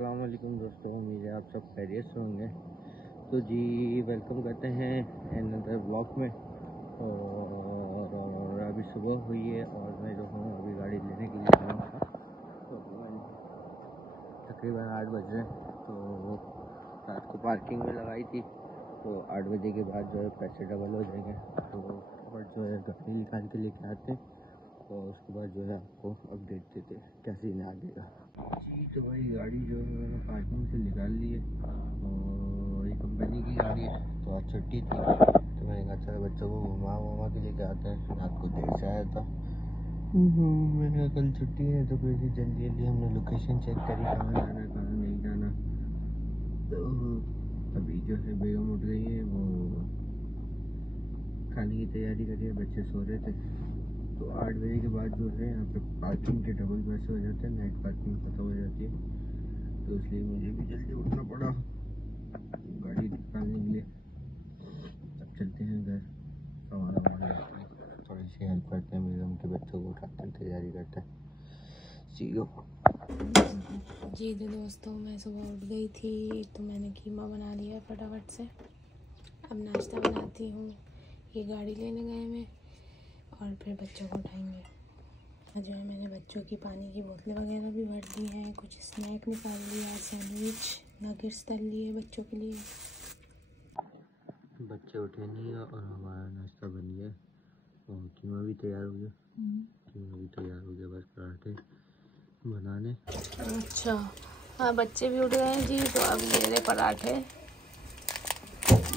अस्सलाम वालेकुम दोस्तों, उम्मीद है आप सब खैरियत से होंगे। तो जी वेलकम करते हैं अनदर ब्लॉग में। और अभी सुबह हुई है और मैं जो हूँ अभी गाड़ी लेने के लिए आया था। तो तकरीबन 8 बज रहे हैं। तो रात को पार्किंग में लगाई थी, तो 8 बजे के बाद जो है पैसे डबल हो जाएंगे। तो और जो है गाड़ी निकाल के लेके आते हैं और उसके बाद जो है आपको अपडेट देते हैं क्या सीन आगे का। जी तो भाई गाड़ी जो है मैंने पार्किंग से निकाल ली है और ये कंपनी की गाड़ी है। तो आज छुट्टी थी तो मैंने कहा चलो बच्चों को घुमा के लेके आते हैं। रात को देर से आया था, मैंने कहा कल छुट्टी है तो फिर जल्दी हमने लोकेशन चेक करी कहाँ जाना है कहाँ नहीं जाना। तो अभी जो है बेगम उठ गई है, वो खाने की तैयारी कर रही है, बच्चे सो रहे थे। तो 8 बजे के बाद जो है यहाँ पे पार्किंग के डबल पैसे हो जाते हैं, नाइट पार्किंग खत्म हो जाती है। तो इसलिए मुझे भी जल्दी उठना पड़ा गाड़ी निकालने के लिए। अब चलते हैं घर, थोड़ी सी हेल्प करते हैं, मेरे उनके बच्चों को उठाते हैं, तैयारी करते हैं। सीखो जी तो दोस्तों मैं सुबह उठ गई थी तो मैंने कीमा बना लिया फटाफट से। अब नाश्ता बनाती हूँ, ये गाड़ी लेने गए मैं और फिर बच्चों को उठाएंगे। और जो है मैंने बच्चों की पानी की बोतलें वगैरह भी भर दी हैं, कुछ स्नैक निकाल लिया, सैंडविच नगेट्स तल लिए बच्चों के लिए। बच्चे उठे नहीं है और हमारा नाश्ता बन गया और कीमा भी तैयार हो गया। बस पराठे बनाने। अच्छा हाँ, बच्चे भी उठ गए हैं जी। तो अब ये रहे पराठे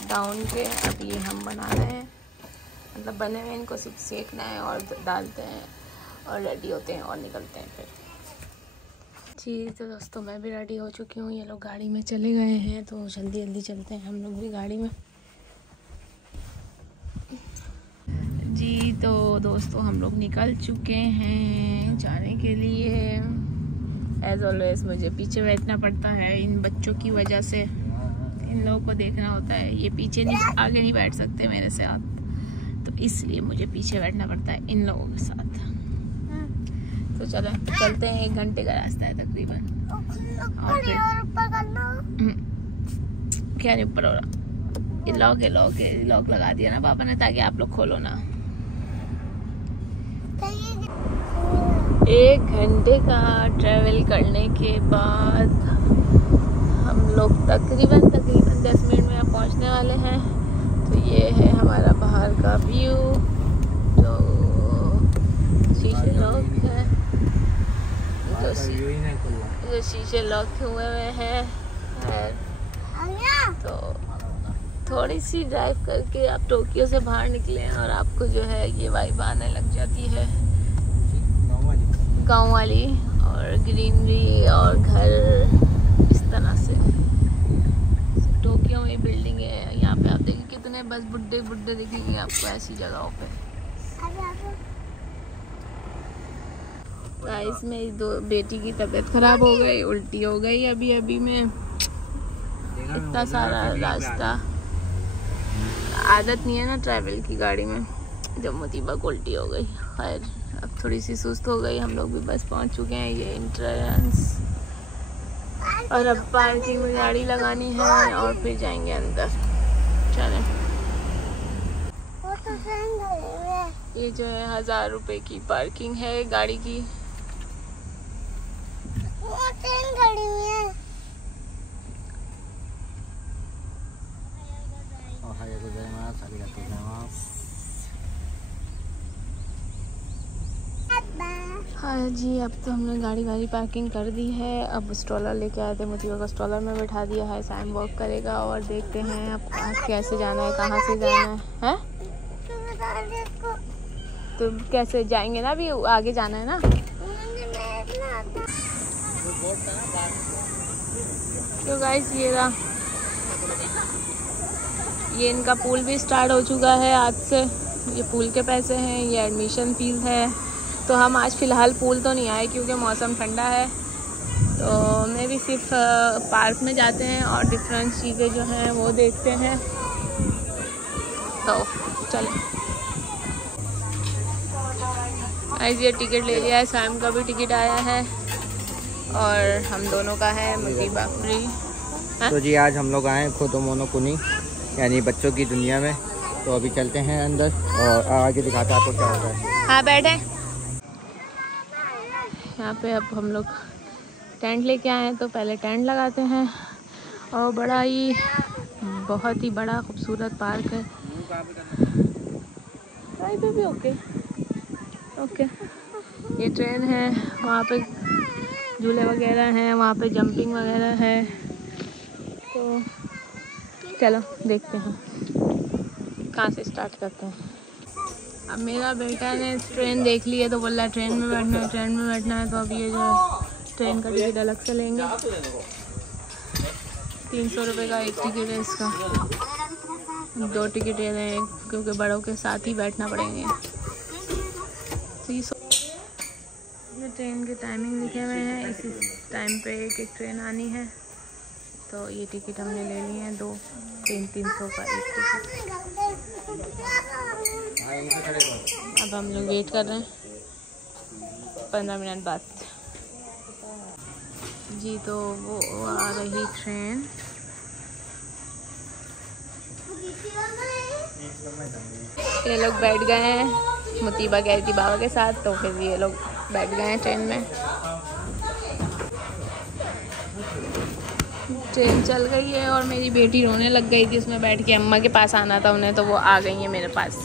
डाउन के, अब ये हम बना रहे हैं। मतलब बने हुए इनको सिर्फ सेकना है और डालते हैं और रेडी होते हैं और निकलते हैं फिर। जी तो दोस्तों मैं भी रेडी हो चुकी हूँ, ये लोग गाड़ी में चले गए हैं तो जल्दी चलते हैं हम लोग भी गाड़ी में। जी तो दोस्तों हम लोग निकल चुके हैं जाने के लिए। एज ऑलवेज मुझे पीछे बैठना पड़ता है इन बच्चों की वजह से, इन लोगों को देखना होता है। ये पीछे नहीं, आगे नहीं बैठ सकते मेरे साथ, तो इसलिए मुझे पीछे बैठना पड़ता है इन लोगों के साथ। तो चलते हैं, 1 घंटे का रास्ता है तकरीबन। और क्या नहीं ऊपर हो रहा, ये लॉक लगा दिया ना पापा ने ताकि आप लोग खोलो ना। 1 घंटे का ट्रैवल करने के बाद हम लोग तकरीबन 10 मिनट में पहुंचने वाले हैं। तो ये है हमारा बाहर का व्यू, जो शीशे लॉक है, जो शीशे लॉक हुए हैं। तो थोड़ी सी ड्राइव करके आप टोक्यो से बाहर निकले और आपको जो है ये वाइब आने लग जाती है, गांव वाली, और ग्रीनरी और घर इस तरह से। टोक्यो में बिल्डिंग है, यहाँ पे आप देखिए कितने बस बुड्ढे दिखेंगे आपको ऐसी जगहों पे। गाइस मेरी बेटी की तबीयत खराब हो गई, उल्टी हो गई अभी में। इतना सारा रास्ता, आदत नहीं है ना ट्रैवल की गाड़ी में, जब मुतीबा को उल्टी हो गई। खैर अब थोड़ी सी सुस्त हो गई, हम लोग भी बस पहुंच चुके हैं। ये एंट्रेंस, और अब पार्किंग में गाड़ी लगानी है और फिर जाएंगे अंदर। चलें। ये जो है 1000 रुपए की पार्किंग है गाड़ी की। हाँ जी, अब तो हमने गाड़ी पार्किंग कर दी है। अब स्ट्रॉलर लेके आए थे, मोतीबा को स्ट्रॉलर में बैठा दिया है। साइम वॉक करेगा और देखते हैं अब कैसे जाना है, कहाँ से जाना है। तो कैसे जाएंगे ना, अभी आगे जाना है ना। तो गाइस ये इनका पूल भी स्टार्ट हो चुका है आज से। ये पूल के पैसे हैं, ये एडमिशन फीस है। तो हम आज फ़िलहाल पूल तो नहीं आए क्योंकि मौसम ठंडा है। तो मैं भी सिर्फ पार्क में जाते हैं और डिफरेंट चीज़ें जो हैं वो देखते हैं। तो चलें। आज ये टिकट ले लिया है, शाम का भी टिकट आया है और हम दोनों का है मुतीबा फ्री। तो जी आज हम लोग आए कोतोमोनो कुनी यानी बच्चों की दुनिया में। तो अभी चलते हैं अंदर और आगे दिखाते हैं आपको क्या होता है। हाँ बैठे। यहाँ पे अब हम लोग टेंट लेके आए हैं, तो पहले टेंट लगाते हैं। और बड़ा ही बहुत ही बड़ा खूबसूरत पार्क है। कहीं पे भी ओके ओके। ये ट्रेन है, वहाँ पे झूले वगैरह हैं, वहाँ पे जंपिंग वगैरह है। तो चलो देखते हैं कहाँ से स्टार्ट करते हैं। अब मेरा बेटा ने ट्रेन देख ली है तो बोल रहा है ट्रेन में बैठना है, ट्रेन में बैठना है। तो अब ये जो ट्रेन का टिकट अलग से लेंगे। 300 रुपये का एक टिकट है इसका। 2 टिकट ले रहे हैं क्योंकि बड़ों के साथ ही बैठना पड़ेंगे। ये ट्रेन के टाइमिंग लिखे हुए हैं, इसी टाइम पे एक ट्रेन आनी है। तो ये टिकट हमने ले लिए हैं 300 का एक टिकट। अब हम लोग वेट कर रहे हैं 15 मिनट बाद जी। तो वो आ रही ट्रेन। ये लोग बैठ गए हैं, मुतीबा गई थी बाबा के साथ, तो फिर ये लोग बैठ गए हैं ट्रेन में। ट्रेन चल गई है और मेरी बेटी रोने लग गई थी उसमें बैठ के। अम्मा के पास आना था उन्हें, तो वो आ गई है मेरे पास।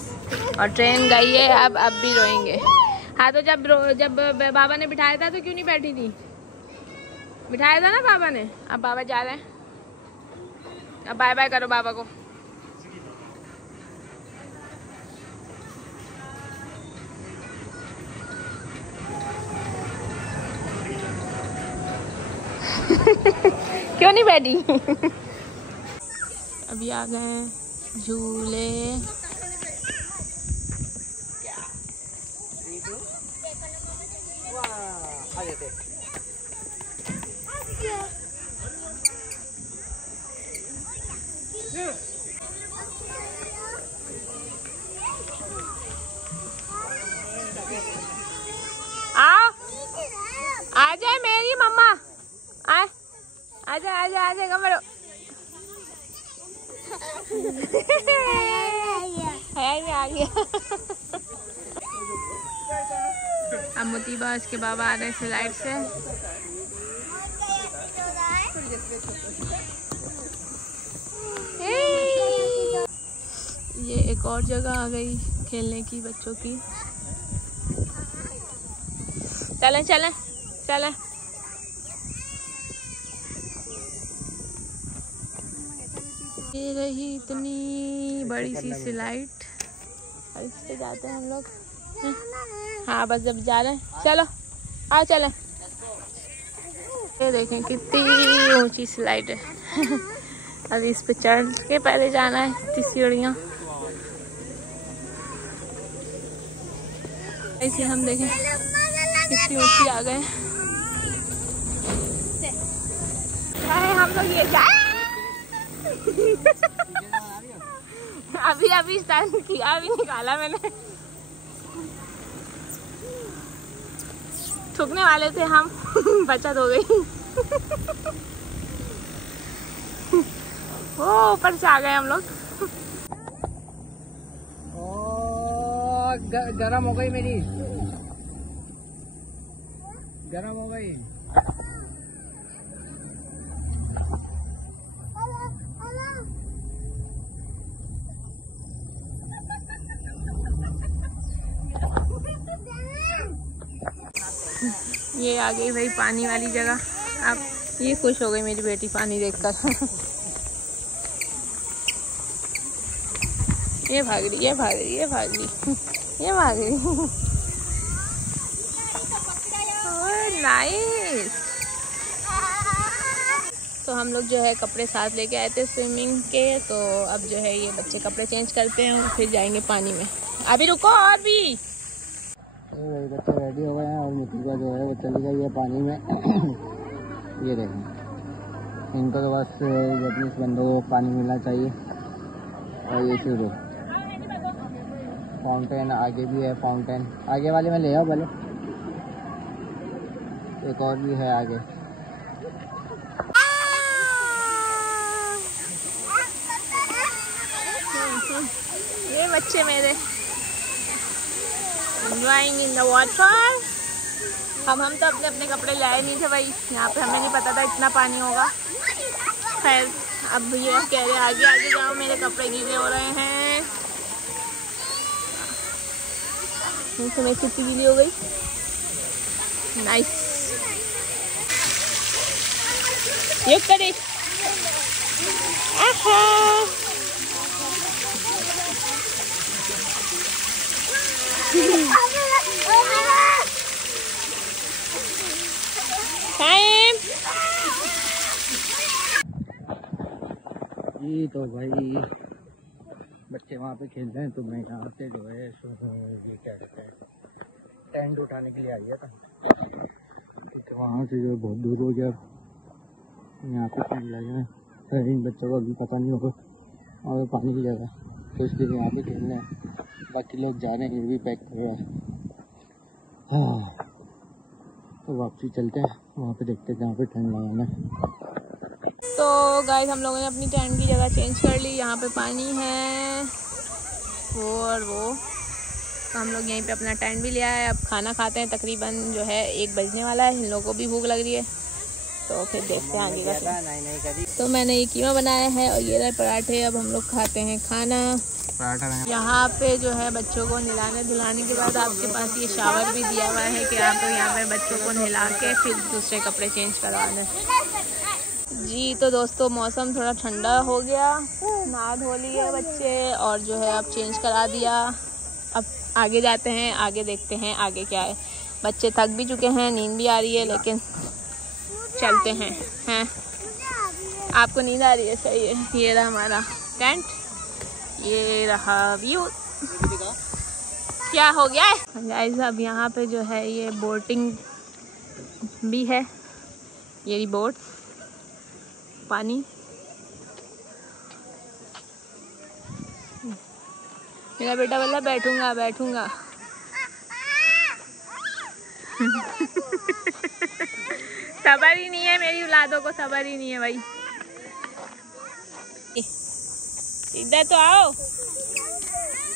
और ट्रेन गई है, अब भी रोएंगे। हाँ तो जब बाबा ने बिठाया था तो क्यों नहीं बैठी थी? बिठाया था ना बाबा ने। अब बाबा जा रहे हैं, अब बाय बाय करो बाबा को। क्यों नहीं बैठी? अभी आ गए हैं झूले। आ जाए मेरी मम्मा, आजा कमरो। आ गया। अब मुतीबा इसके बाबा आ रहे स्लाइड से। ये एक और जगह आ गई खेलने की बच्चों की। चलें चलें चलें। ये रही इतनी बड़ी सी स्लाइड, और इस पे जाते हैं हम लोग। हाँ बस जब जा रहे हैं, चलो आओ चलें। ये देखें कितनी ऊंची स्लाइड है। अब इस पे चढ़ के पहले जाना है, इतनी सीढ़ियाँ। ऐसे हम देखें कितनी ऊंची आ गए। हम लोग ये जाए अभी स्टार्ट किया, अभी निकाला मैंने। ठुकने वाले थे हम, बचत हो गई। वो ऊपर से आ गए हम लोग। गरम हो गई मेरी, गरम हो गई। ये आ गई भाई पानी वाली जगह। अब ये खुश हो गई मेरी बेटी पानी देखकर। ये भाग रही, ये भाग रही, ये भाग रही, ये भाग रही। नाइस। तो हम लोग जो है कपड़े साथ लेके आए थे स्विमिंग के। तो अब जो है ये बच्चे कपड़े चेंज करते हैं और फिर जाएंगे पानी में। अभी रुको और भी। बच्चे रेडी हो गए हैं और मुतीबा जो है वो चली गई है पानी में। ये देखें, इनको तो बस जब इस बंदों को पानी मिलना चाहिए। और ये शुरू फाउंटेन आगे भी है, फाउंटेन आगे वाले में ले आओ भले। एक और भी है आगे। बच्चे मेरे, एंजॉयिंग इन द वाटर। हम तो अपने अपने कपड़े लाए नहीं थे भाई, यहाँ पे हमें नहीं पता था इतना पानी होगा। खैर अब ये कह रहे आगे आगे जाओ, मेरे कपड़े गीले हो रहे हैं। तो मैं कितनी गीली हो गई। नाइस, ये करे जी। तो भाई बच्चे वहाँ पे खेल रहे हैं, तो मैं यहाँ से जो है ये क्या कहते हैं टेंट उठाने के लिए आ गया था, क्योंकि वहाँ से जो बहुत दूर हो गया। यहाँ पे टेंट लगे हैं, इन बच्चों को अभी पता नहीं होगा और पानी की जगह, तो इसलिए यहाँ पे खेलने हैं। बाकी लोग जा रहे हैं, ये भी पैक हो गया। हाँ तो वापसी चलते हैं, वहाँ पे देखते हैं जहाँ पे टेंट लगाना है। तो गाइस हम लोगों ने अपनी टेंट की जगह चेंज कर ली। यहाँ पे पानी है वो और वो, तो हम लोग यहीं पे अपना टेंट भी लिया है। अब खाना खाते हैं, तकरीबन जो है 1 बजने वाला है। इन लोगों को भी भूख लग रही है, तो फिर देखते हैं आगे का। तो मैंने ये कीमा बनाया है और ये रहे पराठे। अब हम लोग खाते हैं खाना। यहाँ पे जो है बच्चों को नहलाने धुलाने के बाद आपके पास ये शावर भी दिया हुआ है कि आप लोग यहाँ पे बच्चों को नहला के फिर दूसरे कपड़े चेंज करवा दें जी। तो दोस्तों मौसम थोड़ा ठंडा हो गया, नहा धो लिए बच्चे और जो है अब चेंज करा दिया। अब आगे जाते हैं, आगे देखते हैं आगे क्या है। बच्चे थक भी चुके हैं, नींद भी आ रही है, लेकिन चलते हैं। आपको नींद आ रही है? सही है। ये रहा हमारा टेंट, ये रहा व्यू। क्या हो गया है गाइस? अब यहाँ पे जो है ये बोटिंग भी है, ये बोट पानी। मेरा बेटा बोला बैठूंगा बैठूंगा। सबर ही नहीं है, मेरी औलादों को सबर ही नहीं है भाई। इधर तो आओ,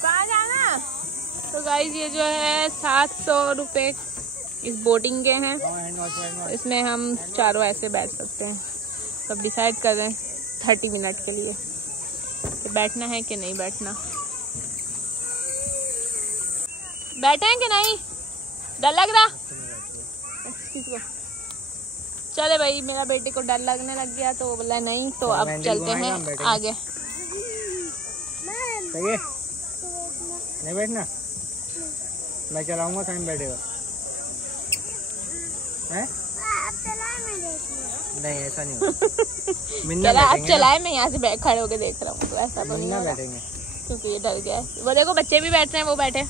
कहाँ जाना? तो गाइस ये जो है 700 रुपये इस बोटिंग के हैं। इसमें हम चारों ऐसे बैठ सकते हैं। तो डिसाइड कर रहे हैं 30 मिनट के लिए कि बैठना है कि नहीं बैठना। बैठे हैं कि नहीं? डर लग रहा? किसको? चले भाई, मेरा बेटे को डर लगने लग गया तो वो बोला नहीं, तो अब चलते हैं आगे। सही है, नहीं बैठना? मैं चलाऊंगा, टाइम बैठेगा है? नहीं ऐसा नहीं होगा। चला आप चलाए, मैं यहाँ से खड़े होके देख रहा हूँ, तो ऐसा तो नहीं बैठेंगे क्योंकि ये डर गया है। वो देखो बच्चे भी बैठ रहे हैं, वो बैठे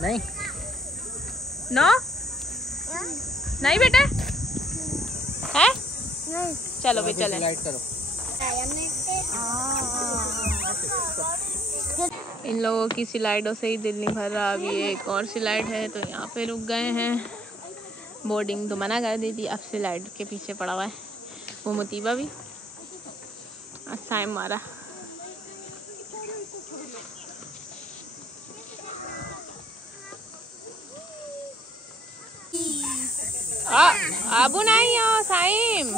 नहीं। नो नहीं बेटे है? नहीं। चलो भी चले। लाइट करो। इन लोगों की स्लाइडों से ही दिल नहीं भर रहा। अभी एक और स्लाइड है तो यहाँ पे रुक गए हैं। बोर्डिंग तो मना कर दी थी, अब स्लाइड के पीछे पड़ा हुआ है वो मुतीबा भी। साइम मारा। अबू नहीं हो साइम।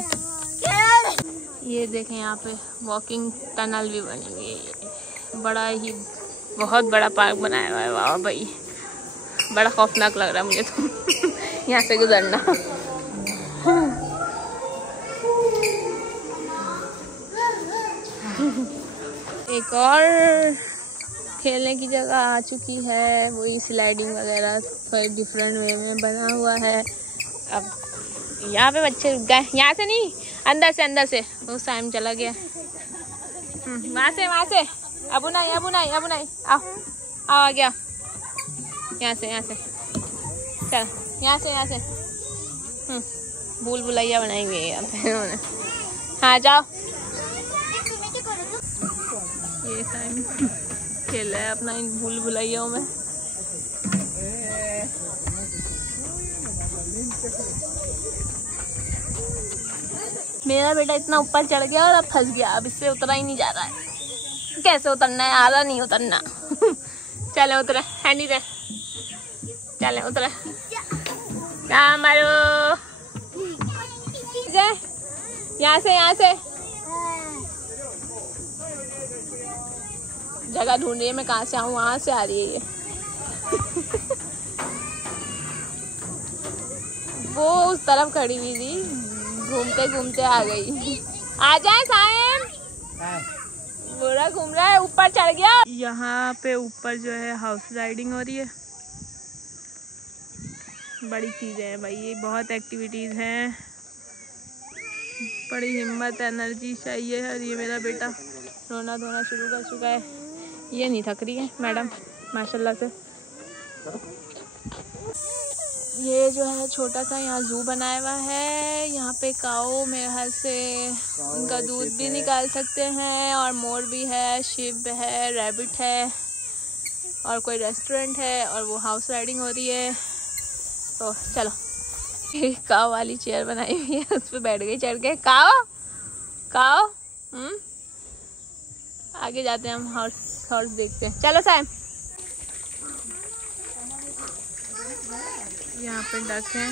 ये देखें यहाँ पे वॉकिंग टनल भी बनी हुई है। बड़ा ही बहुत बड़ा पार्क बनाया हुआ है। वाह भाई, बड़ा खौफनाक लग रहा है मुझे तो यहाँ से गुजरना। एक और खेलने की जगह आ चुकी है, वही स्लाइडिंग वगैरह थोड़ा डिफरेंट वे में बना हुआ है। अब यहाँ पे बच्चे रुक गए, यहाँ से नहीं, अंदर से वो टाइम चला गया। वहाँ से अबू नहीं आओ आ गया। यहाँ से चल, यहाँ से भूल भुलैया बनाई हुई है यहाँ पे इन्होंने। हाँ जाओ। ये टाइम खेल रहा है अपना इन भूल भुलैयाओं में। मेरा बेटा इतना ऊपर चढ़ गया और अब फंस गया, अब इससे उतरा ही नहीं जा रहा है। कैसे उतरना है, आधा नहीं उतरना। चले उतरे, है नहीं रे, चले उतरे। क्या मारो, यहाँ से जगह ढूंढ रही है, मैं कहाँ से आऊँ, वहां से आ रही है ये। वो उस तरफ खड़ी हुई थी, घूमते घूमते आ गई। आ जाए सायम, बुरा घूम रहा है, ऊपर चढ़ गया। यहाँ पे ऊपर जो है हाउस राइडिंग हो रही है, बड़ी चीजें हैं भाई, ये बहुत एक्टिविटीज हैं, बड़ी हिम्मत एनर्जी चाहिए है। और ये मेरा बेटा रोना धोना शुरू कर चुका है, ये नहीं थक रही है मैडम माशाल्लाह से। ये जो है छोटा सा यहाँ जू बनाया हुआ है, यहाँ पे काऊ मेरे ख्याल से उनका दूध भी निकाल सकते हैं, और मोर भी है, शिप है, रैबिट है, और कोई रेस्टोरेंट है, और वो हाउस राइडिंग हो रही है। तो चलो, काऊ वाली चेयर बनाई हुई है, उस पर बैठ गई चढ़ के। काऊ आगे जाते हैं हम, हॉर्स देखते हैं। चलो साहब, यहाँ पे डक है,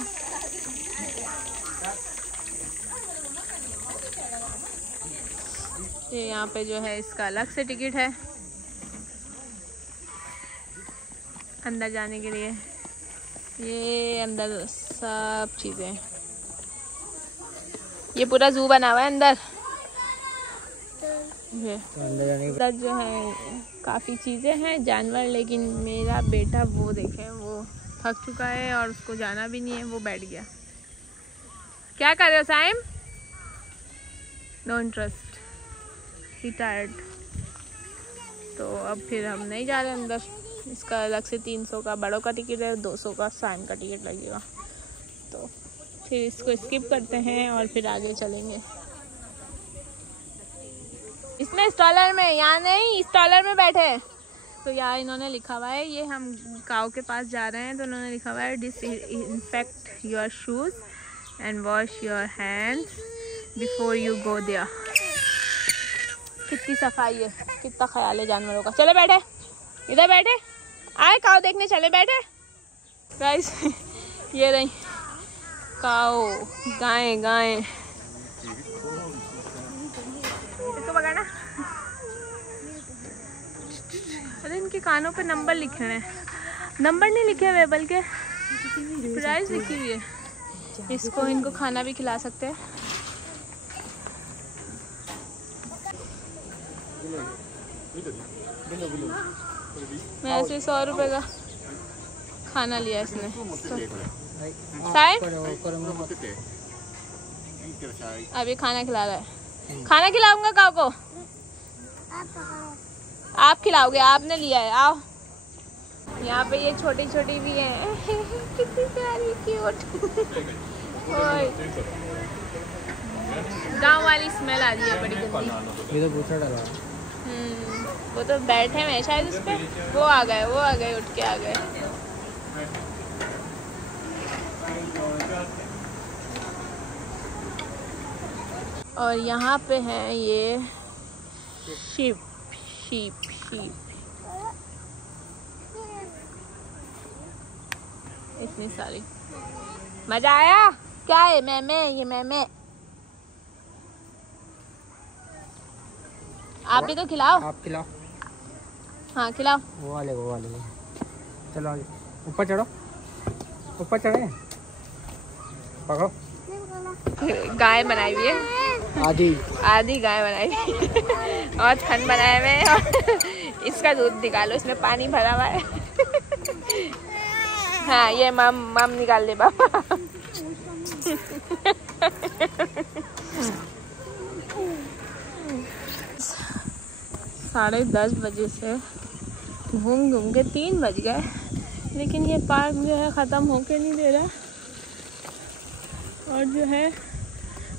ये यहाँ पे जो है इसका अलग से टिकट है अंदर जाने के लिए। ये अंदर सब चीजें, ये पूरा जू बना हुआ है अंदर। अंदर जो है काफी चीजें हैं, जानवर, लेकिन मेरा बेटा वो देखे, वो थक चुका है और उसको जाना भी नहीं है, वो बैठ गया। क्या कर रहे हो साइम? नो इंटरेस्ट, ही टायर्ड। तो अब फिर हम नहीं जा रहे अंदर, इसका अलग से 300 का बड़ों का टिकट है, 200 का साइम का टिकट लगेगा। तो फिर इसको स्किप करते हैं और फिर आगे चलेंगे। इसमें स्टॉलर में, यहाँ नहीं, स्टॉलर में बैठे। तो यार इन्होंने लिखा हुआ है, ये हम काऊ के पास जा रहे हैं, तो उन्होंने लिखा हुआ है disinfect your shoes and wash your hands before you go there. कितनी सफाई है, कितना ख्याल है जानवरों का। चले बैठे, इधर बैठे, आए काऊ देखने चले बैठे। गाइस ये रही काऊ, गाय इसको पकड़ना। अरे इनके कानों पे नंबर लिखे हैं, नंबर नहीं लिखे हुए बल्कि प्राइस लिखी हुई है। इसको इनको खाना भी खिला सकते हैं। मैं ऐसे 100 रुपए का खाना लिया इसने। अभी खाना खिला रहा है, खाना खिलाऊंगा काऊ को। आप खिलाओगे, आपने लिया है। आओ, यहाँ पे ये छोटी छोटी भी हैं। कितनी प्यारी क्यूट। गांव वाली स्मेल आ रही है बड़ी गंदी। ये तो पूछा डाला। वो तो बैठे हैं शायद उस पे, वो आ गए उठ के आ गए। और यहाँ पे हैं ये शीप। इतनी सारी, मजा आया। क्या है मैमे? ये मैमे। आप भी तो खिलाओ। आप खिलाओ। हाँ खिलाओ। वो वाले चलो ऊपर चढ़ो, ऊपर चढ़े, पकड़ो। गाय बनाई हुई है, आधी गाय बनाई हुई और थन बनाए हुए हैं, और इसका दूध निकालो, इसमें पानी भरा हुआ है। हाँ ये मम निकाल दे बाबा। 10:30 बजे से घूम के 3 बज गए, लेकिन ये पार्क जो है ख़त्म होके नहीं दे रहा। और जो है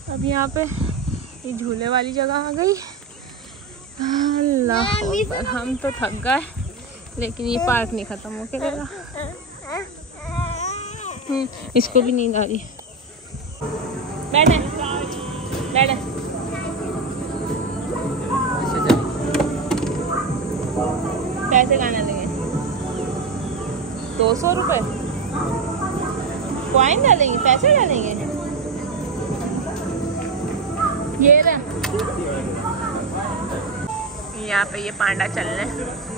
अब यहाँ पे ये झूले वाली जगह आ गई। अल्लाह अकबर, हम तो थक गए, लेकिन ये पार्क नहीं ख़त्म होके देगा। इसको भी नींद आ रही है। बैठे पैसे कहाँ डालेंगे? 200 रुपये कॉइन डालेंगे, पैसे डालेंगे। ये रहा यहाँ पे ये पांडा चल रहे हैं।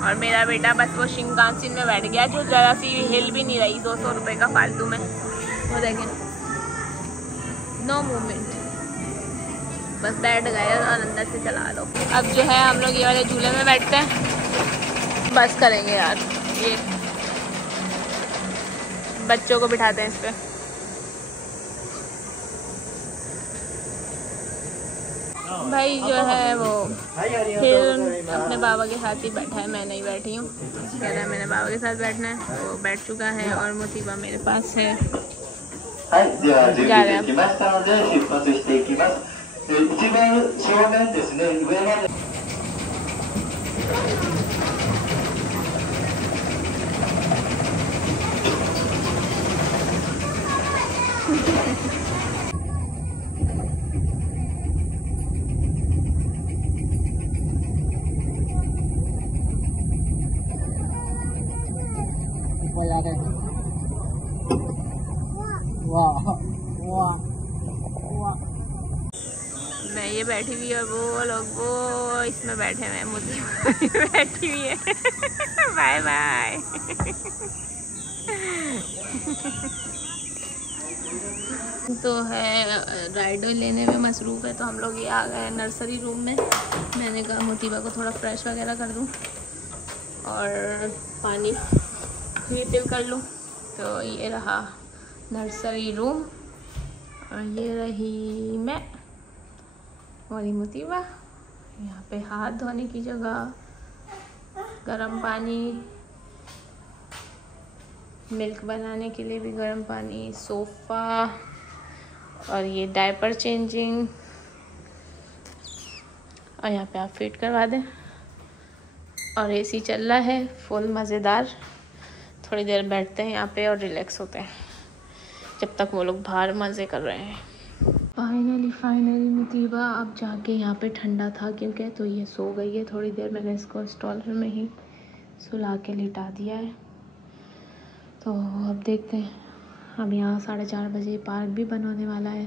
और मेरा बेटा बस वो शिंकानसिन में बैठ गया जो जरा सी हिल भी नहीं रही 200 रुपये का फालतू में। वो देखें, नो मूवमेंट, बस बैठ गए और अंदर से चला लो। अब जो है हम लोग ये वाले झूले में बैठते हैं, बस करेंगे यार। ये बच्चों को बिठाते हैं इस पे। भाई जो है वो फिर अपने बाबा के साथ ही बैठा है, मैं नहीं बैठी हूँ। कह रहा है मैंने बाबा के साथ बैठना है, वो बैठ चुका है और मुतीबा मेरे पास है। जा रहे हैं। मैं ये बैठी हुई और वो लोग वो इसमें बैठे हुए हैं, मुझे बैठी हुई है। Bye bye. तो है राइड लेने में मसरूफ़ है, तो हम लोग ये आ गए नर्सरी रूम में। मैंने कहा मोतीबा को थोड़ा फ्रेश वगैरह कर दूँ और पानी रिफिल कर लूँ। तो ये रहा नर्सरी रूम और ये रही मैं और ये मुतीबा। यहाँ पे हाथ धोने की जगह, गर्म पानी, मिल्क बनाने के लिए भी गर्म पानी, सोफ़ा और ये डायपर चेंजिंग। और यहाँ पे आप फिट करवा दें और एसी चल रहा है फुल मज़ेदार। थोड़ी देर बैठते हैं यहाँ पे और रिलैक्स होते हैं जब तक वो लोग बाहर मज़े कर रहे हैं। फाइनली मुतीबा अब जाके यहाँ पे ठंडा था क्योंकि, तो ये सो गई है थोड़ी देर। मैंने इसको स्टॉलर में ही सुला के लिटा दिया है। तो अब देखते हैं, अब यहाँ 4:30 बजे पार्क भी बंद होने वाला है,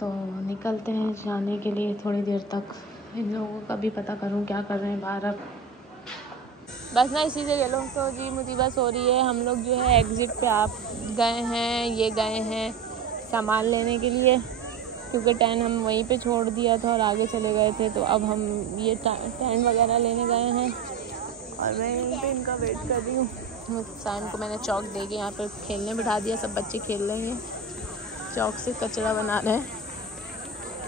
तो निकलते हैं जाने के लिए। थोड़ी देर तक इन लोगों का भी पता करूँ क्या कर रहे हैं बाहर। अब बस ना इसी से ले लो। तो जी मुतीबा सो रही है। हम लोग जो है एग्ज़िट पे आप गए हैं, ये गए हैं सामान लेने के लिए क्योंकि टैन हम वहीं पे छोड़ दिया था और आगे चले गए थे। तो अब हम ये टैन वगैरह लेने गए हैं और मैं यहीं पे इनका वेट कर रही हूँ। साइम को मैंने चौक दे के यहाँ पे खेलने बिठा दिया, सब बच्चे खेल रहे हैं, चौक से कचरा बना रहे हैं।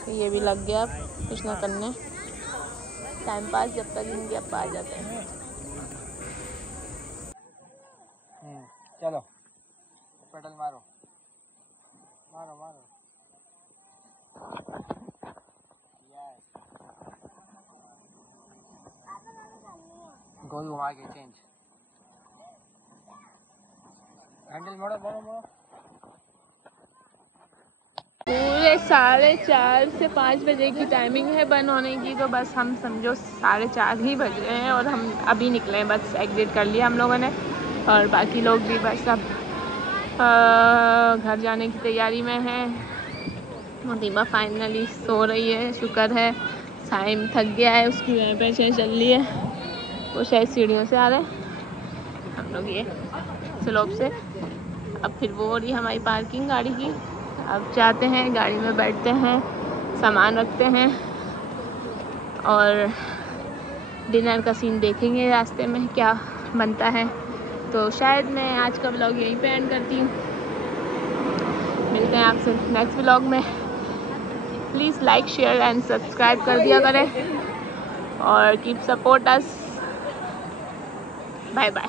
तो ये भी लग गया कुछ ना करने, टाइम पास, जब तक इनके अब आ जाते हैं। चलो पेडल मारो मारो मारो। गोल घुमा के चेंज, हैंडल मोड़ो मोड़ो मोड़ो। पूरे 4:30 से 5 बजे की टाइमिंग है बंद होने की। तो बस हम समझो 4:30 ही बज रहे हैं और हम अभी निकले हैं, बस एग्जिट कर लिया हम लोगों ने और बाकी लोग भी बस अब घर जाने की तैयारी में है। मुतीबा फाइनली सो रही है, शुक्र है। साइम थक गया है, उसकी वहाँ पे चल रही है, वो शायद सीढ़ियों से आ रहे हैं, हम लोग ये स्लोप से। अब फिर वो हो रही हमारी पार्किंग गाड़ी की। अब जाते हैं, गाड़ी में बैठते हैं, सामान रखते हैं और डिनर का सीन देखेंगे रास्ते में क्या बनता है। तो शायद मैं आज का व्लॉग यहीं पे एंड करती हूँ। मिलते हैं आपसे नेक्स्ट व्लॉग में। Please like share and subscribe कर दिया करें और keep support us. Bye bye.